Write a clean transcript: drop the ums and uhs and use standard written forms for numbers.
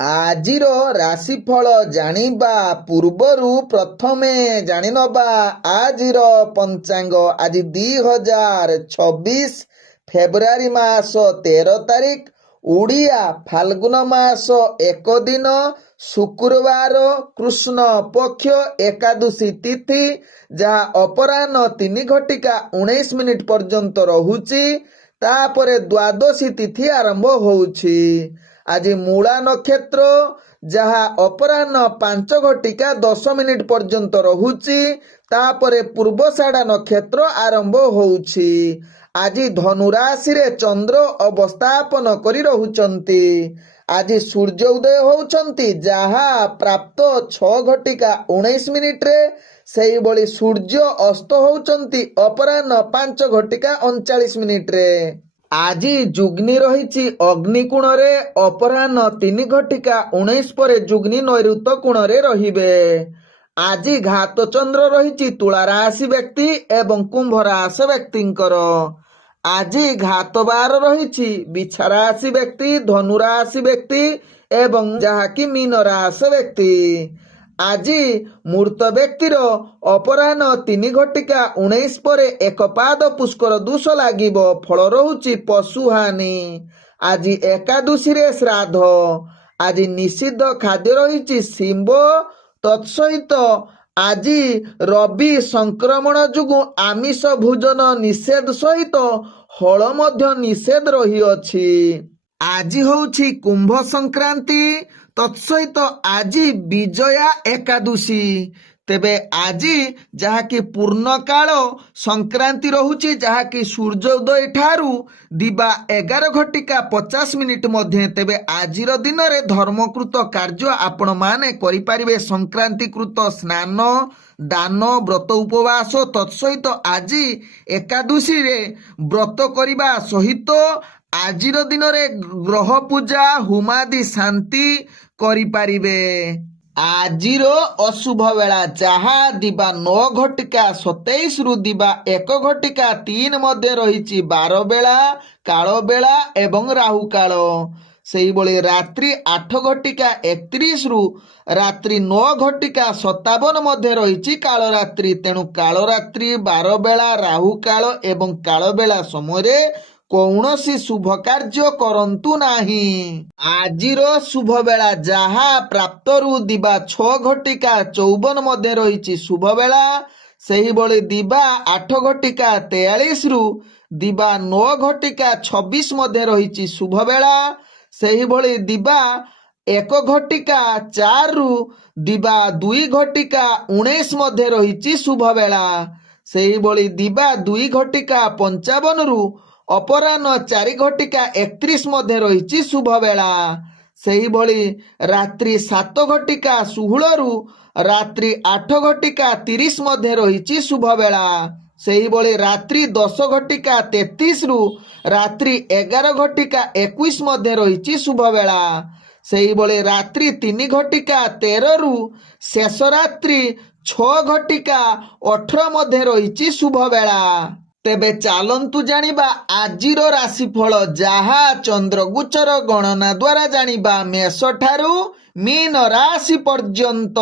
ଆଜିର ରାଶିଫଳ ଜାଣିବା ପୂର୍ବରୁ ପ୍ରଥମେ ଜାଣିନବା ଆଜିର ପଞ୍ଚାଙ୍ଗ। ଆଜି 2026 ଫେବୃଆରୀ ମାସ 13 ତାରିଖ, ଓଡ଼ିଆ ଫାଲ୍ଗୁନ ମାସ 1 ଦିନ, ଶୁକ୍ରବାର, କୃଷ୍ଣ ପକ୍ଷ ଏକାଦଶୀ ତିଥି, ଯାହା ଅପରାହ୍ନ 3:19 ପର୍ଯ୍ୟନ୍ତ ରହୁଛି। ତାପରେ ଦ୍ୱାଦଶୀ ତିଥି ଆରମ୍ଭ ହେଉଛି। ଆଜି ମୂଳା ନକ୍ଷତ୍ର, ଯାହା ଅପରାହ୍ନ 5:10 ପର୍ଯ୍ୟନ୍ତ ରହୁଛି। ତାପରେ ପୂର୍ବଷାଢ଼ା ନକ୍ଷତ୍ର ଆରମ୍ଭ ହେଉଛି। ଆଜି ଧନୁ ରାଶିରେ ଚନ୍ଦ୍ର ଅବସ୍ଥାପନ କରି ରହୁଛନ୍ତି। ଆଜି ସୂର୍ଯ୍ୟ ଉଦୟ ହେଉଛନ୍ତି, ଯାହା ପ୍ରାପ୍ତ 6:19। ସେହିଭଳି ସୂର୍ଯ୍ୟ ଅସ୍ତ ହେଉଛନ୍ତି ଅପରାହ୍ନ 5:39। ଆଜି ଯୁଗ୍ନି ରହିଛି ଅଗ୍ନିକୋଣରେ। ଅପରାହ୍ନ 3:19 ପରେ ଯୁଗ୍ନି ନୈಋତ୍ୟ କୋଣରେ ରହିବେ। ଆଜି ଘାତ ଚନ୍ଦ୍ର ରହିଛି ତୁଳା ରାଶି ବ୍ୟକ୍ତି ଏବଂ କୁମ୍ଭ ରାଶି ବ୍ୟକ୍ତିଙ୍କର। ଆଜି ଘାତ ବାର ରହିଛି ବିଛା ରାଶି ବ୍ୟକ୍ତି, ଧନୁ ରାଶି ବ୍ୟକ୍ତି ଏବଂ ଯାହାକି ମୀନ ରାଶି ବ୍ୟକ୍ତି। ଆଜି ମୃତ ବ୍ୟକ୍ତିର ଅପରାହ୍ନ 3:19 ପରେ ଏକ ପାଦ ପୁଷ୍କର ଦୋଷ ଲାଗିବ। ଫଳ ରହୁଛି ପଶୁହାନି। ଆଜି ଏକାଦଶୀରେ ଶ୍ରାଦ୍ଧ। ଆଜି ନିଷିଦ୍ଧ ଖାଦ୍ୟ ରହିଛି ଶିମ୍ବ। ତତ୍ସହିତ ଆଜି ରବି ସଂକ୍ରମଣ ଯୋଗୁଁ ଆମିଷ ଭୋଜନ ନିଷେଧ ସହିତ ହଳ ମଧ୍ୟ ନିଷେଧ ରହିଅଛି। ଆଜି ହେଉଛି କୁମ୍ଭ ସଂକ୍ରାନ୍ତି। ତତ୍ସହିତ ଆଜି ବିଜୟା ଏକାଦଶୀ। ତେବେ ଆଜି ଯାହାକି ପୂର୍ଣ୍ଣକାଳ ସଂକ୍ରାନ୍ତି ରହୁଛି, ଯାହାକି ସୂର୍ଯ୍ୟ ଉଦୟ ଠାରୁ ଦିବା 11:50 ମଧ୍ୟ। ତେବେ ଆଜିର ଦିନରେ ଧର୍ମକୃତ କାର୍ଯ୍ୟ ଆପଣମାନେ କରିପାରିବେ। ସଂକ୍ରାନ୍ତିକୃତ ସ୍ନାନ, ଦାନ, ବ୍ରତ ଉପବାସ। ତତ୍ସହିତ ଆଜି ଏକାଦଶୀରେ ବ୍ରତ କରିବା ସହିତ ଆଜିର ଦିନରେ ଗ୍ରହ ପୂଜା, ହୋମାଦି ଶାନ୍ତି କରିପାରିବେ। ଆଜିର ଅଶୁଭ ବେଳା, ଯାହା ଦିବା 9:27 ଦିବା 1:03 ମଧ୍ୟ ରହିଛି। ବାର ବେଳା, କାଳ ବେଳା ଏବଂ ରାହୁ କାଳ। ସେହିଭଳି ରାତ୍ରି 8:31 ରାତ୍ରି 9:57 ମଧ୍ୟ ରହିଛି କାଳରାତ୍ରି। ତେଣୁ କାଳରାତ୍ରି, ବାର ବେଳା, ରାହୁ କାଳ ଏବଂ କାଳ ବେଳା ସମୟରେ କୌଣସି ଶୁଭ କାର୍ଯ୍ୟ କରନ୍ତୁ ନାହିଁ। ଆଜିର ଶୁଭ ବେଳା, ଯାହା ପ୍ରାପ୍ତରୁ ଦିବା 6:54 ମଧ୍ୟ ରହିଛି ଶୁଭ ବେଳା। ସେହିଭଳି ଦିବା 8:43 ଦିବା 9:26 ମଧ୍ୟ ରହିଛି ଶୁଭ ବେଳା। ସେହିଭଳି ଦିବା 1:04 ଦିବା 2:19 ମଧ୍ୟ ରହିଛି ଶୁଭ ବେଳା। ସେହିଭଳି ଦିବା 2:55 ଅପରାହ୍ନ 4:31 ମଧ୍ୟ ରହିଛି ଶୁଭ ବେଳା। ସେହିଭଳି ରାତ୍ରି 7:16 ରାତ୍ରି 8:30 ମଧ୍ୟ ରହିଛି ଶୁଭ ବେଳା। ସେହିଭଳି ରାତ୍ରି 10:33 ରାତ୍ରି 11:21 ମଧ୍ୟ ରହିଛି ଶୁଭ ବେଳା। ସେହିଭଳି ରାତ୍ରି 3:13 ଶେଷ ରାତ୍ରି 6:18 ମଧ୍ୟ ରହିଛି ଶୁଭ ବେଳା। ତେବେ ଚାଲନ୍ତୁ ଜାଣିବା ଆଜିର ରାଶିଫଳ, ଯାହା ଚନ୍ଦ୍ରଗୋଚର ଗଣନା ଦ୍ୱାରା ଜାଣିବା। ମେଷ ଠାରୁ ମୀନ ରାଶି ପର୍ଯ୍ୟନ୍ତ।